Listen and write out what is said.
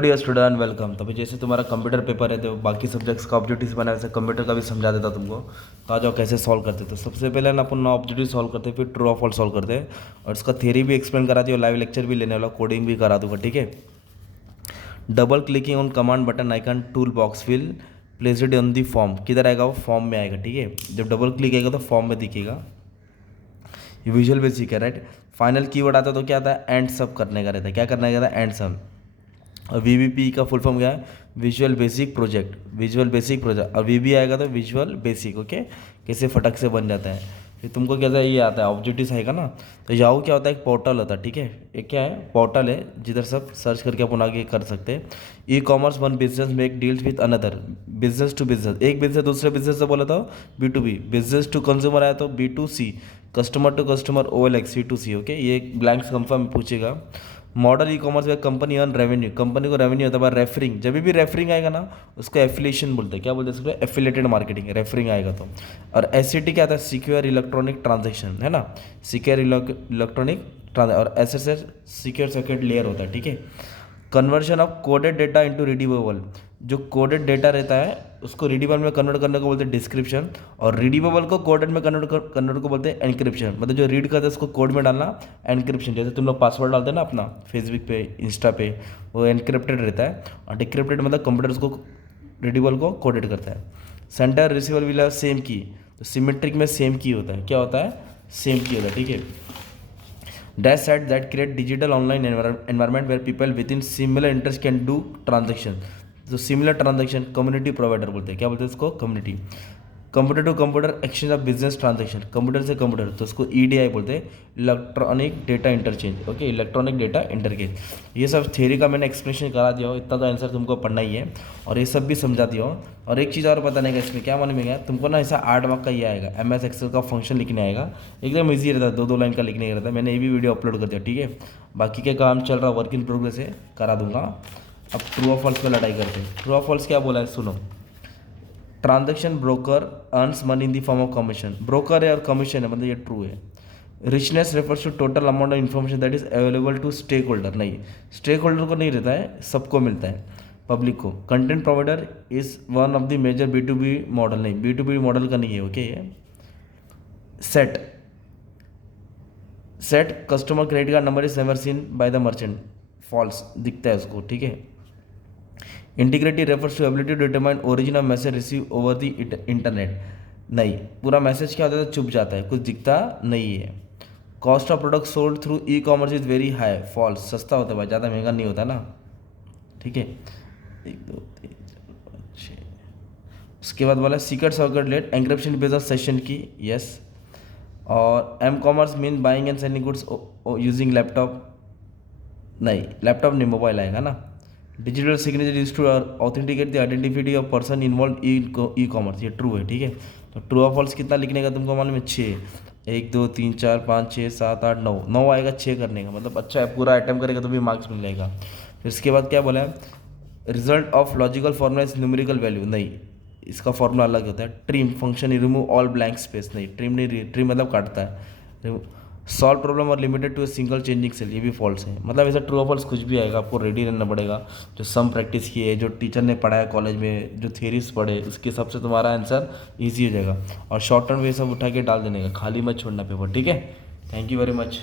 Dear student welcome. तो अभी जैसे तुम्हारा कंप्यूटर पेपर है तो बाकी सब्जेक्ट्स का ऑब्जेक्टिव्स बना वैसे कंप्यूटर का भी समझा देता तुमको। तो आ जाओ कैसे सॉल्व करते। तो सबसे पहले ना अपन ऑब्जेक्टिव सॉल्व करते हैं, फिर ट्रू और फॉल्स सॉल्व करते हैं और इसका थ्योरी भी एक्सप्लेन करा दियो, लाइव लेक्चर भी लेने वाला, कोडिंग भी करा दूंगा, ठीक है। Double clicking on command button icon tool box will placed on the form. किधर आएगा वो? फॉर्म में आएगा, ठीक है। जब डबल क्लिक आएगा तो फॉर्म में दिखेगा। ये विजुअल बेसिक है, राइट। फाइनल कीवर्ड आता है तो क्या आता है? एंड सब करने का रहता है। क्या करने का रहता है? एंड सब। और वीबीपी का फुल फॉर्म क्या है? Visual basic project. Visual basic project और वीबी आएगा तो विजुअल बेसिक। ओके, कैसे फटक से बन जाता है। फिर तुमको कैसा ये आता है ऑब्जेक्टिव्स आएगा ना। तो याहू क्या होता है? एक पोर्टल होता है, ठीक है। एक क्या है? पोर्टल है जिधर सब सर्च करके अपन आगे कर सकते हैं। E commerce one business make deals with another. Business to business, एक बिजनेस दूसरे बिजनेस से बोला था B2B। बिजनेस टू कंज्यूमर आया तो B2C। Customer to customer OLX C2C। Okay, ये ब्लैंक्स कंफर्म पूछेगा। मॉडल ई कॉमर्स में कंपनी अर्न रेवेन्यू, कंपनी को रेवेन्यू होता है रेफरिंग। जब भी रेफरिंग आएगा ना उसको एफिलिएशन बोलते हैं। क्या बोलते हैं उसको? Affiliated marketing. रेफरिंग आएगा तो। और SCT क्या आता है? सिक्योर इलेक्ट्रॉनिक ट्रांजेक्शन, है ना। सिक्योर इलेक्ट्रॉनिक और SSL सिक्योर सर्किट लेयर होता है, ठीक है। Conversion of coded data into readable. जो कोडेड डेटा रहता है उसको रीडिबल में कन्वर्ट करने को बोलते हैं डिस्क्रिप्शन, और रीडिबेबल को कोडेड में कन्वर्ट को बोलते हैं एनक्रिप्शन। मतलब जो रीड करते हैं उसको कोड में डालना एनक्रिप्शन। जैसे तुम लोग पासवर्ड डालते हैं ना अपना फेसबुक पे, इंस्टा पे, वो एनक्रिप्टेड रहता है। और डिक्रिप्टेड मतलब कंप्यूटर उसको रीडिबल को कोडेड करता है। Centre receiver will have same की। तो सिमेट्रिक में सेम की होता है। क्या होता है? सेम की होता है, ठीक है। Dash site that create digital online environment where people with in similar interest can do transaction. तो सिमिलर ट्रांजेक्शन कम्युनिटी प्रोवाइडर बोलते हैं। क्या बोलते हैं उसको? Community. Computer to computer exchange of business transaction, computer से कंप्यूटर तो उसको EDI बोलते हैं, electronic data interchange. Okay, electronic data interchange. ये सब थ्योरी का मैंने एक्सप्लेनेशन करा दिया हो, इतना तो आंसर तुमको पढ़ना ही है और ये सब भी समझा दिया हो। और एक चीज़ और बताने का इसमें क्या मालूम है, तुमको ना ऐसा 8 मार्क का ये आएगा, MS Excel का फंक्शन लिखने आएगा। एकदम ईजी रहता है, 2 लाइन का लिखने का रहता है। मैंने ये भी वीडियो अपलोड कर दिया, ठीक है। बाकी के काम चल रहा, वर्क इन प्रोग्रेस है, करा दूंगा। अब ट्रू और फॉल्स पे लड़ाई करते हैं। ट्रू और फॉल्स क्या बोला है सुनो। Transaction broker earns money in the form of commission. Broker है और कमीशन है, मतलब ये ट्रू है। Richness refers to total amount of information that is available to stakeholder. नहीं, स्टेक होल्डर को नहीं रहता है, सबको मिलता है, पब्लिक को। Content provider is one of the major B2B model. नहीं, B2B मॉडल का नहीं है, ओके। ये set set customer credit card number is never seen by the merchant. False, दिखता है उसको, ठीक है। Integrity refers to ability to determine origin of message receive over the internet. नहीं, पूरा मैसेज क्या होता है? चुप जाता है, कुछ दिखता नहीं है। Cost of product sold through e commerce is very high. False, सस्ता होता है भाई, ज़्यादा महंगा नहीं होता ना, ठीक है। 1 2 3 4 5 6। उसके बाद बोला secret circuit let encryption based session key, yes. और M commerce mean buying and selling goods using laptop. नहीं, लैपटॉप नहीं, मोबाइल आएगा ना। Digital signature is to authenticate the identity of person involve e commerce. ये true है, ठीक है। तो ट्रू और फॉल्स कितना लिखने का तुमको मालूम है? 6। 1 2 3 4 5 6 7 8 9 9 आएगा 6 करने का, मतलब अच्छा है, पूरा अटेम्प्ट करेगा तो भी मार्क्स मिल जाएगा। फिर इसके बाद क्या बोला है? Result of logical formula is numerical value. नहीं, इसका फॉर्मूला अलग होता है। Trim function remove all blank space. नहीं, ट्रिम नहीं, ट्रिम मतलब काटता है। सॉल्व प्रॉब्लम और limited to a single changing cell, ये भी फॉल्स है। मतलब ऐसा ट्रू और फॉल्स कुछ भी आएगा, आपको रेडी रहना पड़ेगा। जो सम प्रैक्टिस की है, जो टीचर ने पढ़ाया कॉलेज में, जो थ्योरीज पढ़े, उसके हिसाब से तुम्हारा आंसर ईजी हो जाएगा। और शॉर्ट टर्म वे सब उठा के डाल देने का, खाली मत छोड़ना पेपर, ठीक है। Thank you very much.